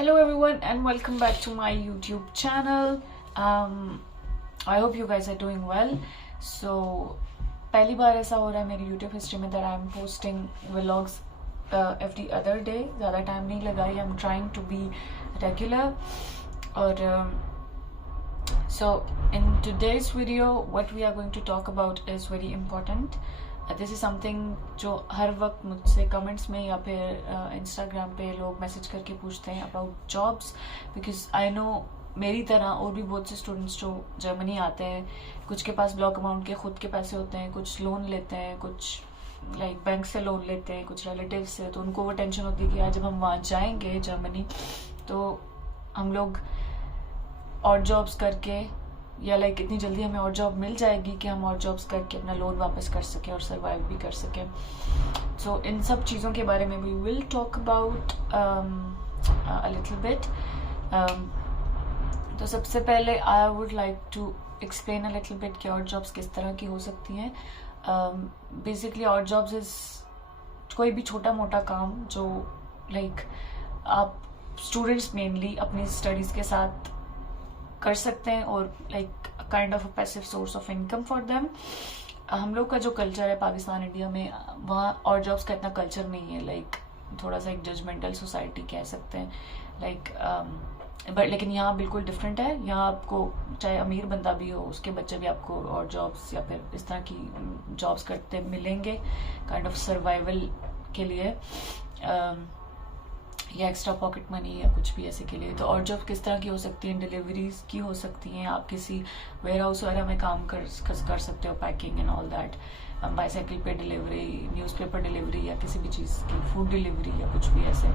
Hello everyone and welcome back to my YouTube channel. I hope you guys are doing well. So पहली बार ऐसा हो रहा है मेरी YouTube हिस्ट्री में that I'm posting vlogs every other day. ज़्यादा time नहीं लगाई. I'm trying to be regular. और so in today's video what we are going to talk about is very important. This is something जो हर वक्त मुझसे comments में या फिर इंस्टाग्राम पे लोग मैसेज करके पूछते हैं about jobs, because I know मेरी तरह और भी बहुत से स्टूडेंट्स जो जर्मनी आते हैं, कुछ के पास ब्लॉक अमाउंट के खुद के पैसे होते हैं, कुछ लोन लेते हैं, कुछ लाइक बैंक से लोन लेते हैं, कुछ रिलेटिव से, तो उनको वो टेंशन होती है कि आज जब हम वहाँ जाएंगे जर्मनी तो हम लोग और जॉब्स करके या लाइक इतनी जल्दी हमें और जॉब मिल जाएगी कि हम और जॉब्स करके अपना लोन वापस कर सकें और सर्वाइव भी कर सकें. सो इन सब चीज़ों के बारे में we will talk about a little bit. तो सबसे पहले I would like to explain a little bit कि और जॉब्स किस तरह की हो सकती हैं. बेसिकली और जॉब्स इज कोई भी छोटा मोटा काम जो लाइक आप स्टूडेंट्स मेनली अपनी स्टडीज़ के साथ कर सकते हैं और like kind of passive source of income for them. हम लोग का जो कल्चर है पाकिस्तान इंडिया में, वहाँ और जॉब्स का इतना कल्चर नहीं है. लाइक थोड़ा सा एक जजमेंटल सोसाइटी कह सकते हैं लाइक बट लेकिन यहाँ बिल्कुल डिफरेंट है. यहाँ आपको चाहे अमीर बंदा भी हो उसके बच्चे भी आपको और जॉब्स या फिर इस तरह की जॉब्स करते मिलेंगे काइंड ऑफ सर्वाइवल के लिए या एक्स्ट्रा पॉकेट मनी या कुछ भी ऐसे के लिए. तो और जॉब किस तरह की हो सकती हैं? डिलीवरीज की हो सकती हैं. आप किसी वेयर हाउस वगैरह में काम कर सकते हो, packing and all that. Bicycle पे डिलीवरी, न्यूज़पेपर डिलीवरी या किसी भी चीज़ की फूड डिलीवरी या कुछ भी ऐसे.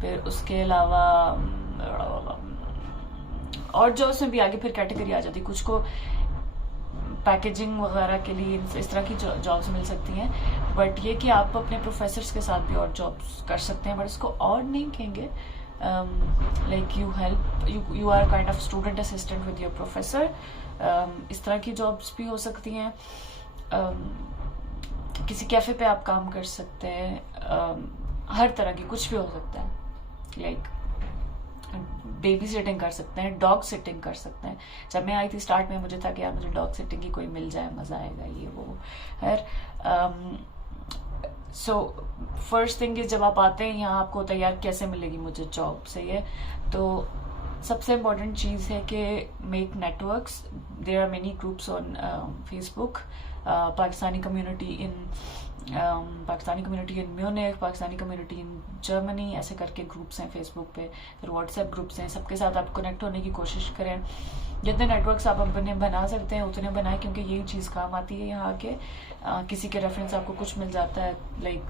फिर उसके अलावा और जॉब्स में भी आगे फिर कैटेगरी आ जाती है. कुछ को पैकेजिंग वगैरह के लिए इस तरह की जॉब्स मिल सकती हैं. बट ये कि आप अपने प्रोफेसर्स के साथ भी और जॉब्स कर सकते हैं, बट इसको और नहीं कहेंगे. Like you help you are kind of student assistant with your professor. इस तरह की जॉब्स भी हो सकती हैं. किसी कैफे पे आप काम कर सकते हैं. हर तरह की कुछ भी हो सकता है. लाइक बेबी सिटिंग कर सकते हैं, डॉग सिटिंग कर सकते हैं. जब मैं आई थी स्टार्ट में मुझे था कि यार मुझे डॉग सिटिंग की कोई मिल जाए, मज़ा आएगा ये वो. सो फर्स्ट थिंग इज जब आप आते हैं यहाँ आपको होता है यार कैसे मिलेगी मुझे जॉब. सही है. तो सबसे इम्पोर्टेंट चीज़ है कि make networks. There are many groups on Facebook. Pakistani community in Munich, Pakistani community in Germany, ऐसे करके ग्रुप्स हैं फेसबुक पे. फिर व्हाट्सएप ग्रुप्स हैं. सबके साथ आप कनेक्ट होने की कोशिश करें. जितने नेटवर्क्स आप अपने बना सकते हैं उतने बनाएं, क्योंकि यही चीज़ काम आती है यहाँ के. किसी के रेफरेंस आपको कुछ मिल जाता है. लाइक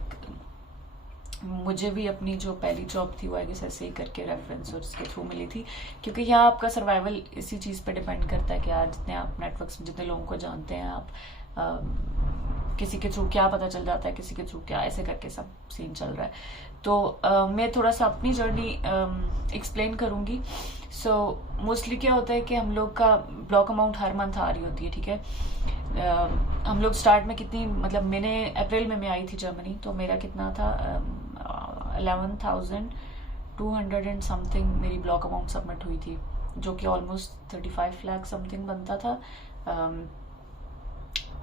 मुझे भी अपनी जो पहली जॉब थी वो आई गेस ऐसे ही करके रेफरेंस और उसके थ्रू मिली थी, क्योंकि यहाँ आपका सर्वाइवल इसी चीज़ पे डिपेंड करता है कि आज जितने आप नेटवर्क्स में जितने लोगों को जानते हैं आप, किसी के थ्रू क्या पता चल जाता है, किसी के थ्रू क्या, ऐसे करके सब सीन चल रहा है. तो मैं थोड़ा सा अपनी जर्नी एक्सप्लेन करूँगी. सो मोस्टली क्या होता है कि हम लोग का ब्लॉक अमाउंट हर मंथ आ रही होती है. ठीक है. हम लोग स्टार्ट में कितनी, मतलब मैंने अप्रैल में मैं आई थी जर्मनी, तो मेरा कितना था 11,200 एंड समथिंग मेरी ब्लॉक अमाउंट सबमिट हुई थी, जो कि ऑलमोस्ट 35 लाख समथिंग बनता था.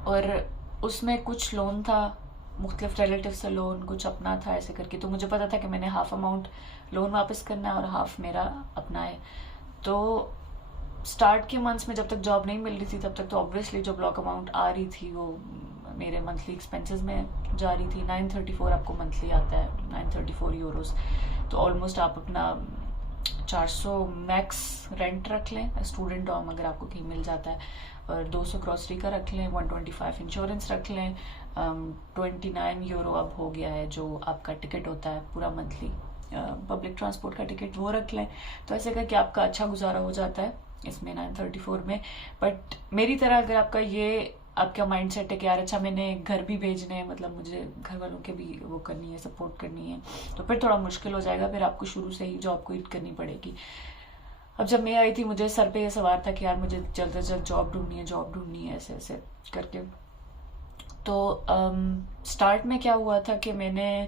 और उसमें कुछ लोन था, मुख्तलिफ रिलेटिव से लोन, कुछ अपना था, ऐसे करके. तो मुझे पता था कि मैंने हाफ अमाउंट लोन वापस करना है और हाफ मेरा अपना है. तो स्टार्ट के मंथ्स में जब तक जॉब नहीं मिल रही थी तब तक तो ऑब्वियसली जो ब्लॉक अमाउंट आ रही थी वो मेरे मंथली एक्सपेंसेस में जा रही थी. 934 आपको मंथली आता है, 934 यूरोस. तो ऑलमोस्ट आप अपना 400 मैक्स रेंट रख लें, स्टूडेंट डॉर्म अगर आपको कहीं मिल जाता है, और 200 ग्रॉसरी का रख लें, 125 इंश्योरेंस रख लें. 29 यूरो अब हो गया है जो आपका टिकट होता है पूरा मंथली, पब्लिक ट्रांसपोर्ट का टिकट, वो रख लें. तो ऐसे करके आपका अच्छा गुजारा हो जाता है इसमें 934 में. बट मेरी तरह अगर आपका ये आपका माइंड सेट है कि यार अच्छा मैंने घर भी भेजने हैं, मतलब मुझे घर वालों के भी वो करनी है, सपोर्ट करनी है, तो फिर थोड़ा मुश्किल हो जाएगा. फिर आपको शुरू से ही जॉब क्विट करनी पड़ेगी. अब जब मैं आई थी मुझे सर पे ये सवार था कि यार मुझे जल्द से जल्द जॉब ढूंढनी है ऐसे ऐसे करके. तो स्टार्ट में क्या हुआ था कि मैंने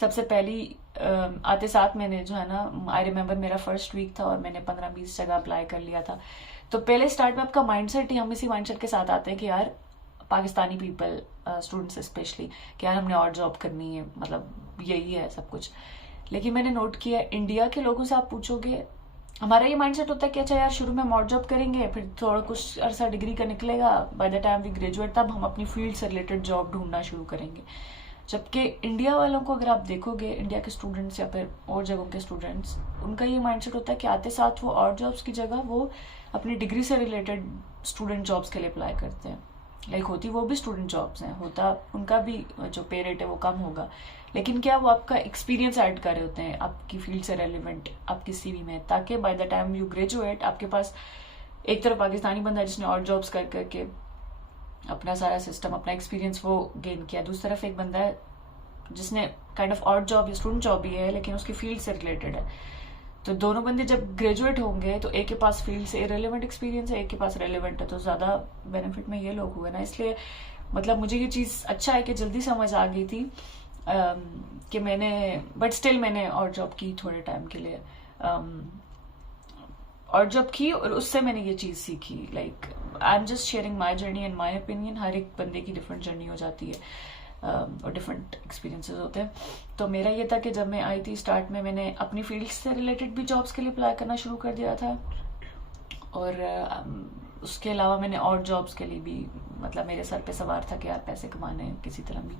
सबसे पहली आते साथ मैंने जो है ना, आई रिमेम्बर मेरा फर्स्ट वीक था और मैंने 15-20 जगह अप्लाई कर लिया था। तो पहले स्टार्ट में आपका माइंडसेट ही, हम इसी माइंडसेट के साथ आते हैं कि यार पाकिस्तानी पीपल, स्टूडेंट्स स्पेशली, कि यार हमने और जॉब करनी है, मतलब यही है सब कुछ। लेकिन मैंने नोट किया इंडिया के लोगों से आप पूछोगे, हमारा ये माइंडसेट होता है कि अच्छा यार शुरू में हम और जॉब करेंगे, फिर थोड़ा कुछ अरसा डिग्री का निकलेगा, by the time we graduate तब हम अपनी फील्ड से रिलेटेड जॉब ढूंढना शुरू करेंगे। जबकि इंडिया वालों को अगर आप देखोगे, इंडिया के स्टूडेंट्स या फिर और जगहों के स्टूडेंट्स, उनका ये माइंडसेट होता है कि आते साथ वो और जॉब्स की जगह वो अपनी डिग्री से रिलेटेड स्टूडेंट जॉब्स के लिए अप्लाई करते हैं। लाइक होती वो भी स्टूडेंट जॉब्स हैं, होता उनका भी जो पे रेट है वो कम होगा, लेकिन क्या वो आपका एक्सपीरियंस ऐड कर रहे होते हैं आपकी फील्ड से रेलिवेंट आपकी सीवी में, ताकि bye the time you graduate आपके पास एक तरफ पाकिस्तानी बंदा जिसने और जॉब्स कर करके अपना सारा सिस्टम, अपना एक्सपीरियंस वो गेन किया, दूसरी तरफ एक बंदा है जिसने काइंड ऑफ और जॉब या स्टूडेंट जॉब भी है लेकिन उसकी फील्ड से रिलेटेड है। तो दोनों बंदे जब ग्रेजुएट होंगे तो एक के पास फील्ड से इरेलीवेंट एक्सपीरियंस है, एक के पास रेलिवेंट है, तो ज्यादा बेनिफिट में ये लोग हुए ना। इसलिए मतलब मुझे ये चीज अच्छा है कि जल्दी समझ आ गई थी कि मैंने, बट स्टिल मैंने और जॉब की थोड़े टाइम के लिए, और जॉब की और उससे मैंने ये चीज सीखी। Like I am just sharing my journey and my opinion, हर एक बंदे की डिफरेंट जर्नी हो जाती है और डिफरेंट एक्सपीरियंसेस होते हैं। तो मेरा ये था कि जब मैं आई थी स्टार्ट में, मैंने अपनी फील्ड से रिलेटेड भी जॉब्स के लिए अप्लाई करना शुरू कर दिया था, और उसके अलावा मैंने और जॉब्स के लिए भी, मतलब मेरे सर पे सवार था कि यार पैसे कमाने हैं किसी तरह भी।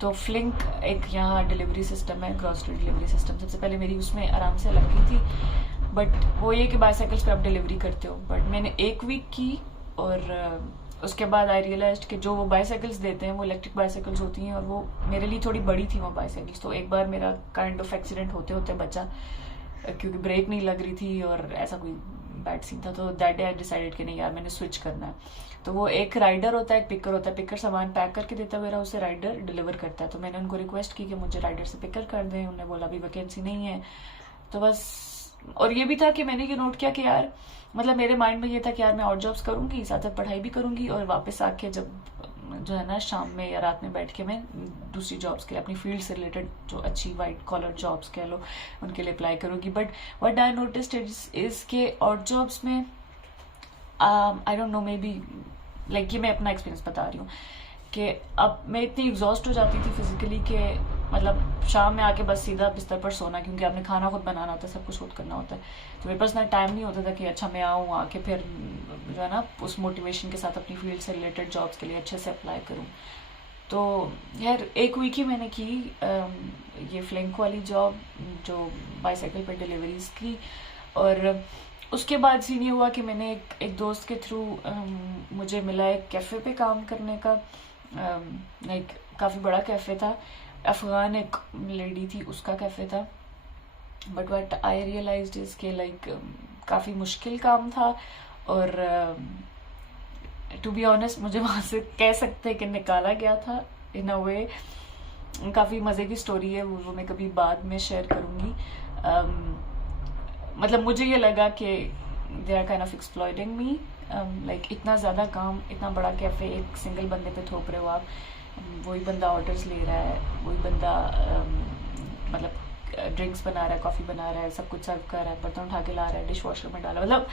तो फ्लिंक एक यहाँ डिलीवरी सिस्टम है, ग्रॉसरी डिलीवरी सिस्टम, सबसे पहले मेरी उसमें आराम से लग गई थी, बट वो ये कि बाईसाइकिल्स पे आप डिलीवरी करते हो। बट मैंने 1 वीक की और उसके बाद आई रियलाइज कि जो वो बाईसाइकिल्स देते हैं वो इलेक्ट्रिक बाईसाइकिल्स होती हैं, और वो मेरे लिए थोड़ी बड़ी थी वो बाईसाइकिल्स। तो एक बार मेरा काइंड ऑफ एक्सीडेंट होते होते बचा, क्योंकि ब्रेक नहीं लग रही थी और ऐसा कोई बैड सीन था। तो दैट डे आई डिसाइडेड कि नहीं यार मैंने स्विच करना है। तो वो एक राइडर होता है, एक पिकर होता है, पिकर सामान पैक करके देता है मेरा, उसे राइडर डिलीवर करता है। तो मैंने उनको रिक्वेस्ट की कि मुझे राइडर से पिकर कर दें, उन्होंने बोला अभी वैकेंसी नहीं है। तो बस, और ये भी था कि मैंने ये नोट किया कि यार मतलब मेरे माइंड में ये था कि यार मैं और जॉब्स करूंगी, साथ साथ पढ़ाई भी करूंगी, और वापस आके जब जो है ना शाम में या रात में बैठ के मैं दूसरी जॉब्स के लिए, अपनी फील्ड से रिलेटेड जो अच्छी वाइट कॉलर जॉब्स कह लो, उनके लिए अप्लाई करूंगी। But what I noticed is के और जॉब्स में I don't know, may be like ये मैं अपना एक्सपीरियंस बता रही हूँ कि अब मैं इतनी एग्जॉस्ट हो जाती थी फिजिकली कि मतलब शाम में आके बस सीधा बिस्तर पर सोना, क्योंकि आपने खाना खुद बनाना होता है, सब कुछ खुद करना होता है। तो मेरे पास ना टाइम नहीं होता था कि अच्छा मैं आऊँ, आके फिर जो है ना उस मोटिवेशन के साथ अपनी फील्ड से रिलेटेड जॉब्स के लिए अच्छे से अप्लाई करूँ। तो यार 1 वीक ही मैंने की ये फ्लिंक वाली जॉब, जो बाईसाइकिल पर डिलीवरीज की। और उसके बाद सीन ये हुआ कि मैंने एक दोस्त के थ्रू मुझे मिला एक कैफ़े पे काम करने का। लाइक काफ़ी बड़ा कैफ़े था, अफगान एक लेडी थी, उसका कैफ़े था। But what I realised is के लाइक काफ़ी मुश्किल काम था, और टू बी ऑनेस्ट मुझे वहाँ से कह सकते हैं कि निकाला गया था इन अ वे। काफ़ी मज़े की स्टोरी है वो मैं कभी बाद में शेयर करूँगी। मतलब मुझे ये लगा कि they are kind of exploiting me, like इतना ज़्यादा काम, इतना बड़ा कैफ़े एक सिंगल बंदे पे थोप रहे हो आप, वही बंदा ऑर्डर्स ले रहा है, वही बंदा मतलब ड्रिंक्स बना रहा है, कॉफ़ी बना रहा है, सब कुछ सर्व कर रहा है, बर्तन उठा के ला रहा है, डिश वॉशर में डाला, मतलब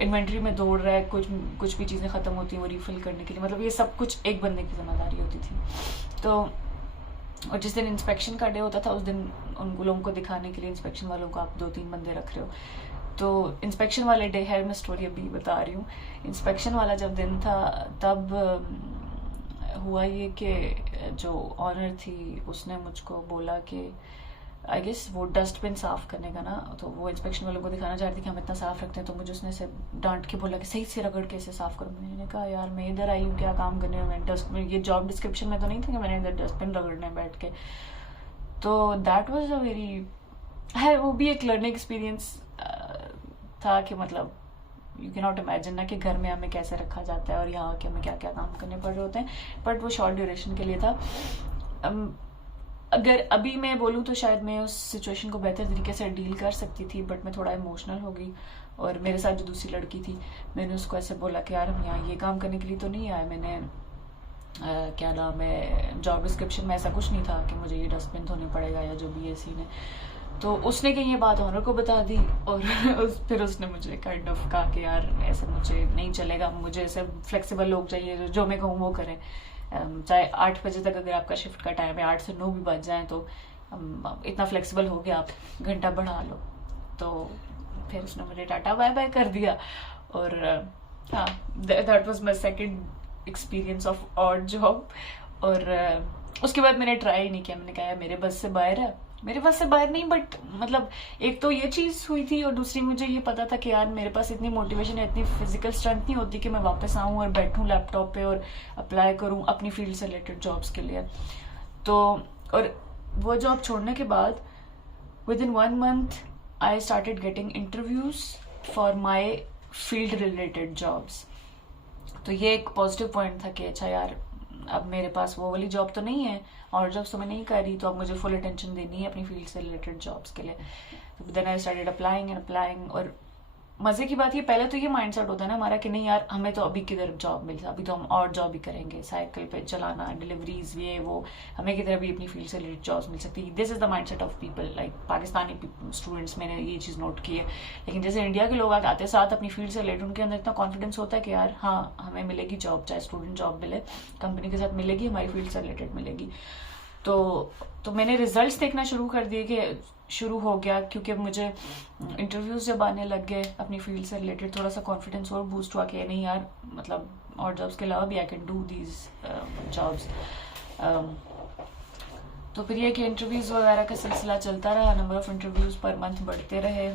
इन्वेंट्री में दौड़ रहा है, कुछ भी चीज़ें ख़त्म होती हैं वो रिफ़िल करने के लिए, मतलब ये सब कुछ एक बंदे की जिम्मेदारी होती थी। तो और जिस दिन इंस्पेक्शन का डे होता था उस दिन उन लोगों को दिखाने के लिए, इंस्पेक्शन वालों को आप 2-3 बंदे रख रहे हो। तो इंस्पेक्शन वाले डे है, मैं स्टोरी अभी बता रही हूँ। इंस्पेक्शन वाला जब दिन था तब हुआ ये कि जो ऑनर थी उसने मुझको बोला कि आई गेस वो डस्टबिन साफ करने का ना, तो वो इंस्पेक्शन वालों को दिखाना चाहती थी कि हम इतना साफ रखते हैं। तो मुझे उसने से डांट के बोला कि सही से रगड़ के इसे साफ करो। मैंने कहा यार मैं इधर आई हूँ क्या काम करने में, डस्टबिन, ये जॉब डिस्क्रिप्शन में तो नहीं था कि मैंने इधर डस्टबिन रगड़ने बैठ के। तो दैट वाज अ वेरी, है वो भी एक लर्निंग एक्सपीरियंस था कि मतलब यू कैन नॉट इमेजिन ना कि घर में हमें कैसे रखा जाता है और यहाँ के हमें क्या क्या काम करने पड़ रहे होते हैं। बट वो शॉर्ट ड्यूरेशन के लिए था। अगर अभी मैं बोलूँ तो शायद मैं उस सिचुएशन को बेहतर तरीके से डील कर सकती थी, बट मैं थोड़ा इमोशनल हो गई। और मेरे साथ जो दूसरी लड़की थी, मैंने उसको ऐसे बोला कि यार हम यहाँ ये काम करने के लिए तो नहीं आए, मैंने क्या नाम है, जॉब डिस्क्रिप्शन में ऐसा कुछ नहीं था कि मुझे ये डस्टबिन धोने पड़ेगा या जो भी ऐसी ने। तो उसने कहीं ये बात ऑनर को बता दी और फिर उसने मुझे काइंड ऑफ कहा कि यार ऐसे मुझे नहीं चलेगा, मुझे ऐसे फ्लेक्सिबल लोग चाहिए जो मैं कहूँ वो करें। चाहे 8 बजे तक अगर आपका शिफ्ट का टाइम है, 8 से 9 भी बज जाए तो इतना फ्लेक्सिबल हो गया, आप घंटा बढ़ा लो। तो फिर उसने मुझे टाटा बाय बाय कर दिया। और हाँ, that was my second experience of odd job. और उसके बाद मैंने ट्राई नहीं किया, मैंने कहा मेरे बस से बाहर है, मेरे पास से बाहर नहीं, बट मतलब एक तो ये चीज हुई थी और दूसरी मुझे ये पता था कि यार मेरे पास इतनी मोटिवेशन है, इतनी फिजिकल स्ट्रेंथ नहीं होती कि मैं वापस आऊं और बैठूं लैपटॉप पे और अप्लाई करूं अपनी फील्ड से रिलेटेड जॉब्स के लिए। तो और वो जॉब छोड़ने के बाद with in 1 month I started getting interviews for my field related jobs. तो ये एक पॉजिटिव पॉइंट था कि अच्छा यार अब मेरे पास वो वाली जॉब तो नहीं है और जॉब्स तो मैं नहीं कर रही, तो अब मुझे फुल अटेंशन देनी है अपनी फील्ड से रिलेटेड जॉब्स के लिए। तो then I started applying and applying. और मजे की बात ये, पहले तो ये माइंडसेट होता है ना हमारा कि नहीं यार हमें तो अभी किधर जॉब मिल अभी तो हम और जॉब ही करेंगे, साइकिल पे चलाना, डिलीवरीज, ये वो, हमें किधर भी अपनी फील्ड से रिलेटेड जॉब्स मिल सकती है। This is the mindset of people, like Pakistani students, मैंने ये चीज नोट की है। लेकिन जैसे इंडिया के लोग आते साथ अपनी फील्ड से रिलेटेड, उनके अंदर इतना कॉन्फिडेंस होता है कि यार हाँ हमें मिलेगी जॉब, चाहे स्टूडेंट जॉब मिले, कंपनी के साथ मिलेगी, हमारी फील्ड से रिलेटेड मिलेगी। तो मैंने रिजल्ट्स देखना शुरू कर दिए कि शुरू हो गया, क्योंकि मुझे इंटरव्यूज जब आने लग गए अपनी फील्ड से रिलेटेड, थोड़ा सा कॉन्फिडेंस और बूस्ट हुआ कि नहीं यार मतलब और जॉब्स के अलावा भी I can do these jobs. तो फिर ये कि इंटरव्यूज वगैरह का सिलसिला चलता रहा, number of interviews per month बढ़ते रहे।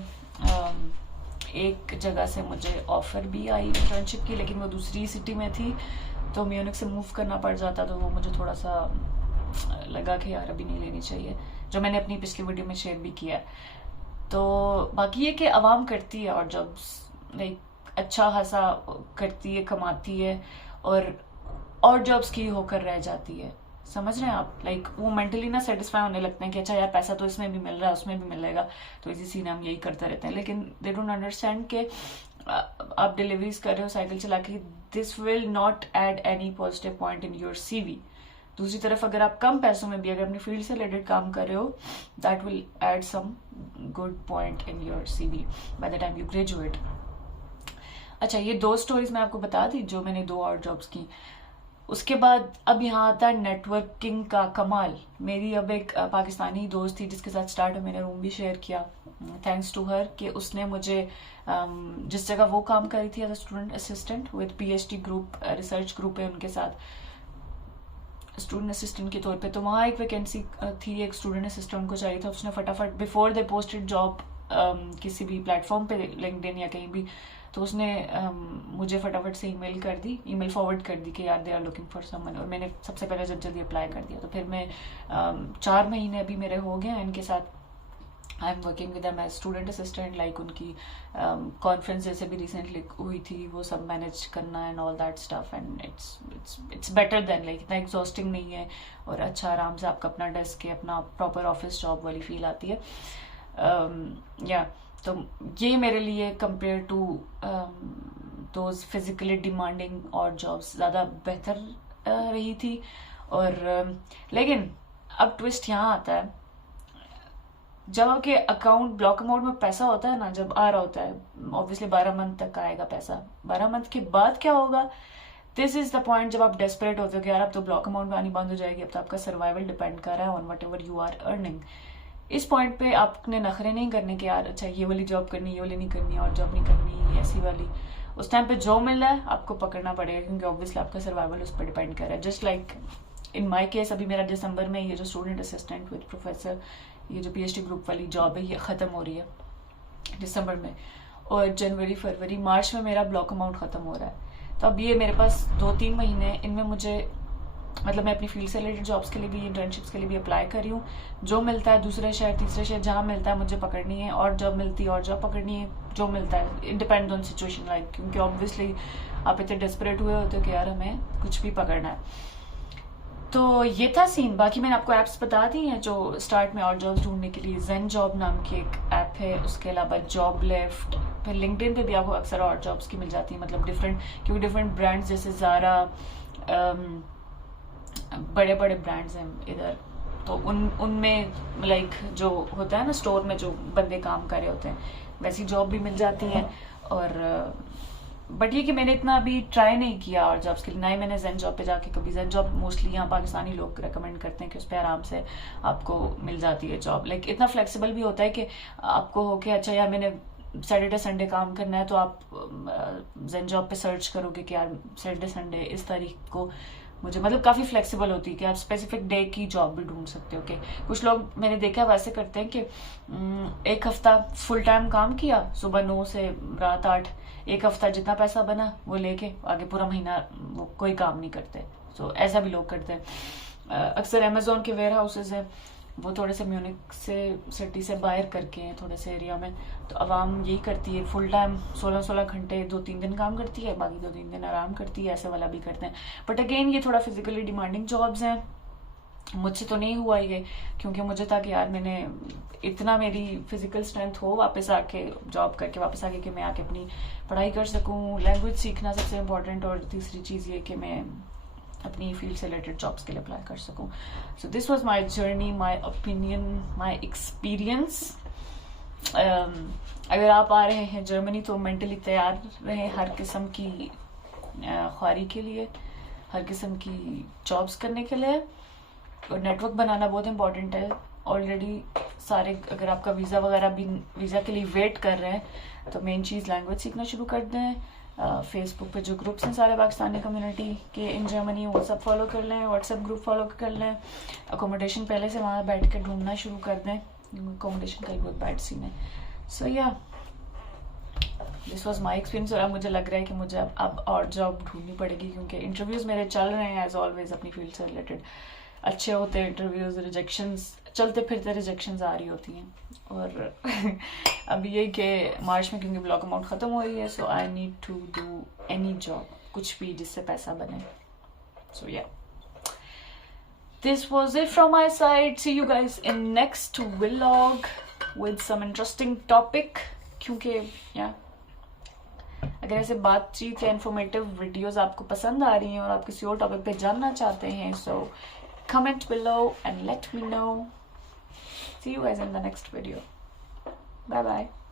एक जगह से मुझे ऑफर भी आई इंटर्नशिप की, लेकिन वो दूसरी सिटी में थी, तो म्यूनिक से मूव करना पड़ जाता, तो वो मुझे थोड़ा सा लगा कि यार अभी नहीं लेनी चाहिए, जो मैंने अपनी पिछली वीडियो में शेयर भी किया है। तो बाकी ये कि आवाम करती है और जॉब्स, लाइक अच्छा खासा करती है, कमाती है, और जॉब्स की होकर रह जाती है। समझ रहे हैं आप, लाइक वो मेंटली ना सेटिस्फाई होने लगते हैं कि अच्छा यार पैसा तो इसमें भी मिल रहा है उसमें भी मिलेगा, तो इसी सीन हम यही करते रहते हैं। लेकिन दे डोंट अंडरस्टैंड कि आप डिलीवरीज कर रहे हो साइकिल चला के, this will not add any positive point in your CV. दूसरी तरफ अगर आप कम पैसों में भी अगर अपनी फील्ड से रिलेटेड काम कर रहे हो, that will add some good point in your CV by the time you graduate. अच्छा, ये 2 स्टोरीज मैं आपको बता दी जो मैंने 2 और जॉब्स की। उसके बाद अब यहाँ आता है नेटवर्किंग का कमाल। मेरी अब एक पाकिस्तानी दोस्त थी जिसके साथ स्टार्ट मैंने रूम भी शेयर किया, थैंक्स टू हर, कि उसने मुझे जिस जगह वो काम कर रही थी as a student assistant with PhD group, research group है उनके साथ स्टूडेंट असिस्टेंट के तौर पे, तो वहाँ एक वैकेंसी थी, एक स्टूडेंट असिस्टेंट को चाहिए था। उसने फटाफट बिफोर दे पोस्टेड जॉब किसी भी प्लेटफॉर्म पे, लिंक्डइन या कहीं भी, तो उसने मुझे फटाफट से ईमेल कर दी, ईमेल फॉरवर्ड कर दी कि यार they are looking for someone, और मैंने सबसे पहले जल्दी अप्लाई कर दिया। तो फिर मैं 4 महीने अभी मेरे हो गए इनके साथ, I am working with them as student assistant. Like उनकी कॉन्फ्रेंस जैसे भी रिसेंटली हुई थी, वो सब मैनेज करना and all that stuff, and it's better then, like इतना एग्जॉस्टिंग नहीं है, और अच्छा आराम से आपका अपना डेस्क है, अपना प्रॉपर ऑफिस जॉब वाली फील आती है। या तो ये मेरे लिए compare to those physically demanding और जॉब्स ज़्यादा बेहतर रही थी। और लेकिन अब ट्विस्ट यहाँ आता है, जब आपके अकाउंट ब्लॉक अमाउंट में पैसा होता है ना, जब आ रहा होता है, ऑब्वियसली 12 मंथ तक आएगा पैसा, 12 मंथ के बाद क्या होगा, दिस इज द पॉइंट जब आप डेस्परेट होते हो कि यार अब तो ब्लॉक अमाउंट में आनी बंद हो जाएगी, अब तो आपका सर्वाइवल डिपेंड कर रहा है on whatever you are earning. इस पॉइंट पे आपने नखरे नहीं करने के यार अच्छा ये वाली जॉब करनी, ये वाली नहीं करनी, और जॉब नहीं करनी, ऐसी वाली। उस टाइम पे जो मिल रहा है आपको पकड़ना पड़ेगा, क्योंकि ऑब्वियसली आपका सर्वाइवल उस पर डिपेंड कर रहा है। Just like in my case, अभी मेरा दिसंबर में ये जो स्टूडेंट असिस्टेंट विद प्रोफेसर, ये जो पीएचडी ग्रुप वाली जॉब है, ये खत्म हो रही है दिसंबर में, और जनवरी फरवरी मार्च में मेरा ब्लॉक अमाउंट खत्म हो रहा है। तो अब ये मेरे पास 2-3 महीने, इनमें मुझे मतलब मैं अपनी फील्ड से रिलेटेड जॉब्स के लिए भी, इंटर्नशिप्स के लिए भी अप्लाई कर रही हूँ। जो मिलता है दूसरे शहर तीसरे शहर जहाँ मिलता है मुझे पकड़नी है, और जॉब मिलती है और जॉब पकड़नी है, जो मिलता है। It depend on situation, like क्योंकि ऑब्वियसली आप इतने डेस्परेट हुए होते हो कि यार हमें कुछ भी पकड़ना है। तो ये था सीन। बाकी मैंने आपको ऐप्स बता दी हैं जो स्टार्ट में और जॉब्स ढूंढने के लिए, जेन जॉब नाम की एक ऐप है, उसके अलावा जॉब लेफ्ट, फिर लिंक्डइन पे भी आपको अक्सर और जॉब्स की मिल जाती है, मतलब डिफरेंट, क्योंकि डिफरेंट ब्रांड्स जैसे ज़ारा, बड़े बड़े ब्रांड्स हैं इधर, तो उनमें लाइक जो होता है ना स्टोर में जो बंदे काम कर रहे होते हैं, वैसी जॉब भी मिल जाती हैं। और बट ये कि मैंने इतना अभी ट्राई नहीं किया और जॉब्स के लिए, ना ही मैंने जेन जॉब पे जाके कभी, जेन जॉब मोस्टली यहाँ पाकिस्तानी लोग रेकमेंड करते हैं कि उस पर आराम से आपको मिल जाती है जॉब, लाइक इतना फ्लेक्सिबल भी होता है कि आपको हो कि अच्छा यार मैंने सैटरडे संडे काम करना है, तो आप जेन जॉब पे सर्च करोगे कि यार सैटरडे संडे इस तारीख को मुझे, मतलब काफ़ी फ्लेक्सिबल होती है कि आप स्पेसिफिक डे की जॉब भी ढूंढ सकते हो। कि कुछ लोग मैंने देखा वैसे करते हैं कि एक हफ्ता फुल टाइम काम किया, सुबह 9 से रात 8, एक हफ्ता जितना पैसा बना वो लेके आगे पूरा महीना वो कोई काम नहीं करते। सो ऐसा भी लोग करते हैं। अक्सर अमेजोन के वेयर हाउसेज हैं, वो थोड़े से म्यूनिक से सिटी से बाहर करके हैं थोड़े से एरिया में, तो आवाम यही करती है फुल टाइम 16-16 घंटे 2-3 दिन काम करती है, बाकी 2-3 दिन आराम करती है, ऐसे वाला भी करते हैं। बट अगेन ये थोड़ा फिजिकली डिमांडिंग जॉब्स हैं। मुझसे तो नहीं हुआ ये, क्योंकि मुझे था कि यार मैंने इतना मेरी फिजिकल स्ट्रेंथ हो वापस आके जॉब करके वापस आके कि मैं आके अपनी पढ़ाई कर सकूं, लैंग्वेज सीखना सबसे इम्पोर्टेंट, और तीसरी चीज़ ये कि मैं अपनी फील्ड से रिलेटेड जॉब्स के लिए अप्लाई कर सकूं। So this was my journey, my opinion, my experience. अगर आप आ रहे हैं जर्मनी तो मेंटली तैयार रहें हर किस्म की ख्वारी के लिए, हर किस्म की जॉब्स करने के लिए, और नेटवर्क बनाना बहुत इंपॉर्टेंट है। ऑलरेडी सारे, अगर आपका वीज़ा वगैरह भी, वीज़ा के लिए वेट कर रहे हैं, तो मेन चीज़ लैंग्वेज सीखना शुरू कर दें। फेसबुक पे जो ग्रुप्स हैं सारे पाकिस्तानी कम्युनिटी के इन जर्मनी, वो सब फॉलो कर लें, व्हाट्सएप ग्रुप फॉलो कर लें, अकोमोडेशन पहले से वहाँ बैठ कर ढूंढना शुरू कर दें, अकोमोडेशन का ही बहुत बैड सीन है। सो या दिस वॉज माई एक्सपीरियंस। और अब मुझे लग रहा है कि मुझे अब और जॉब ढूंढनी पड़ेगी, क्योंकि इंटरव्यूज़ मेरे चल रहे हैं एज ऑलवेज अपनी फील्ड से रिलेटेड, अच्छे होते हैं इंटरव्यूज़, रिजेक्शंस चलते फिरते रिजेक्शंस आ रही होती हैं। और अब ये कि मार्च में क्योंकि ब्लॉक अमाउंट ख़त्म हो रही है, so I need to do any job, कुछ भी जिससे पैसा बने। सो या this was it from my side. See you guys in next vlog with some interesting topic, क्योंकि या अगर ऐसे बातचीत या इन्फॉर्मेटिव वीडियोस आपको पसंद आ रही हैं और आप किसी और टॉपिक पे जानना चाहते हैं, so comment below and let me know. See you guys in the next video. Bye bye.